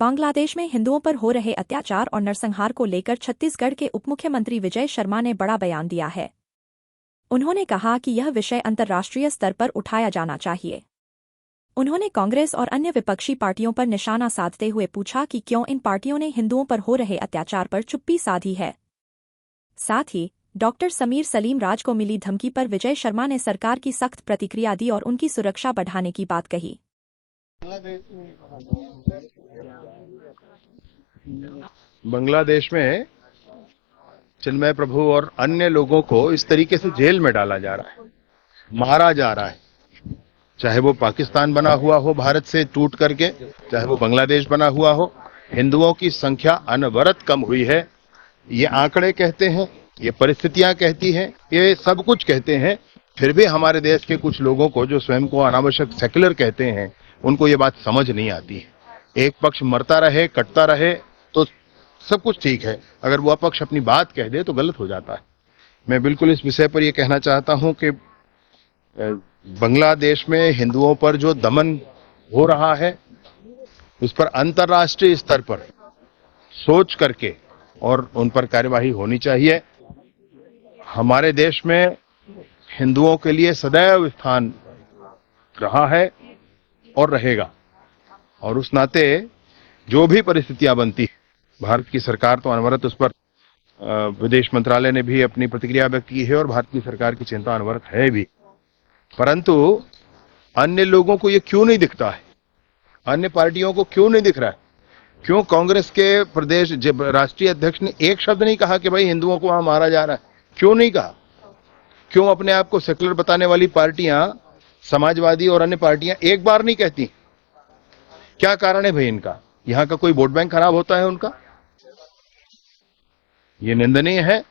बांग्लादेश में हिंदुओं पर हो रहे अत्याचार और नरसंहार को लेकर छत्तीसगढ़ के उपमुख्यमंत्री विजय शर्मा ने बड़ा बयान दिया है। उन्होंने कहा कि यह विषय अंतर्राष्ट्रीय स्तर पर उठाया जाना चाहिए। उन्होंने कांग्रेस और अन्य विपक्षी पार्टियों पर निशाना साधते हुए पूछा कि क्यों इन पार्टियों ने हिंदुओं पर हो रहे अत्याचार पर चुप्पी साधी है। साथ ही डॉक्टर समीर सलीम राज को मिली धमकी पर विजय शर्मा ने सरकार की सख्त प्रतिक्रिया दी और उनकी सुरक्षा बढ़ाने की बात कही। बांग्लादेश में चिन्मय प्रभु और अन्य लोगों को इस तरीके से जेल में डाला जा रहा है, मारा जा रहा है, चाहे वो पाकिस्तान बना हुआ हो भारत से टूट करके, चाहे वो बांग्लादेश बना हुआ हो। हिंदुओं की संख्या अनवरत कम हुई है। ये आंकड़े कहते हैं, ये परिस्थितियां कहती हैं, ये सब कुछ कहते हैं। फिर भी हमारे देश के कुछ लोगों को जो स्वयं को अनावश्यक सेक्युलर कहते हैं, उनको ये बात समझ नहीं आती है। एक पक्ष मरता रहे, कटता रहे तो सब कुछ ठीक है, अगर वो पक्ष अपनी बात कह दे तो गलत हो जाता है। मैं बिल्कुल इस विषय पर यह कहना चाहता हूं कि बांग्लादेश में हिंदुओं पर जो दमन हो रहा है, उस पर अंतर्राष्ट्रीय स्तर पर सोच करके और उन पर कार्यवाही होनी चाहिए। हमारे देश में हिंदुओं के लिए सदैव स्थान रहा है और रहेगा, और उस नाते जो भी परिस्थितियां बनती है, भारत की सरकार तो अनवरत उस पर, विदेश मंत्रालय ने भी अपनी प्रतिक्रिया व्यक्त की है और भारत की सरकार की चिंता अनवरत है भी। परंतु अन्य लोगों को ये क्यों नहीं दिखता है, अन्य पार्टियों को क्यों नहीं दिख रहा है? क्यों कांग्रेस के प्रदेश राष्ट्रीय अध्यक्ष ने एक शब्द नहीं कहा कि भाई हिंदुओं को वहां मारा जा रहा है? क्यों नहीं कहा? क्यों अपने आप को सेक्युलर बताने वाली पार्टियां, समाजवादी और अन्य पार्टियां एक बार नहीं कहती? क्या कारण है भाई इनका? यहां का कोई वोट बैंक खराब होता है उनका? ये निंदनीय है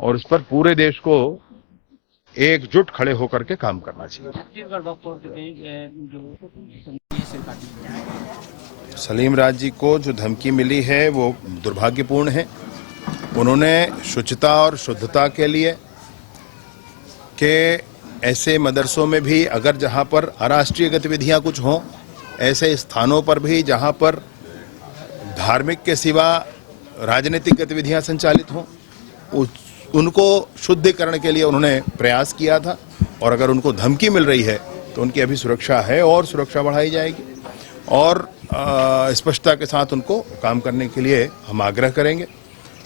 और इस पर पूरे देश को एकजुट खड़े होकर के काम करना चाहिए। सलीम राज जी को जो धमकी मिली है वो दुर्भाग्यपूर्ण है। उन्होंने शुचिता और शुद्धता के लिए कि ऐसे मदरसों में भी अगर जहां पर अराष्ट्रीय गतिविधियां कुछ हों, ऐसे स्थानों पर भी जहां पर धार्मिक के सिवा राजनीतिक गतिविधियां संचालित हों, उनको शुद्धिकरण के लिए उन्होंने प्रयास किया था। और अगर उनको धमकी मिल रही है तो उनकी अभी सुरक्षा है और सुरक्षा बढ़ाई जाएगी, और स्पष्टता के साथ उनको काम करने के लिए हम आग्रह करेंगे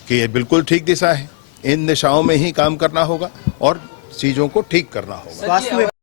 कि ये बिल्कुल ठीक दिशा है। इन दिशाओं में ही काम करना होगा और चीज़ों को ठीक करना होगा।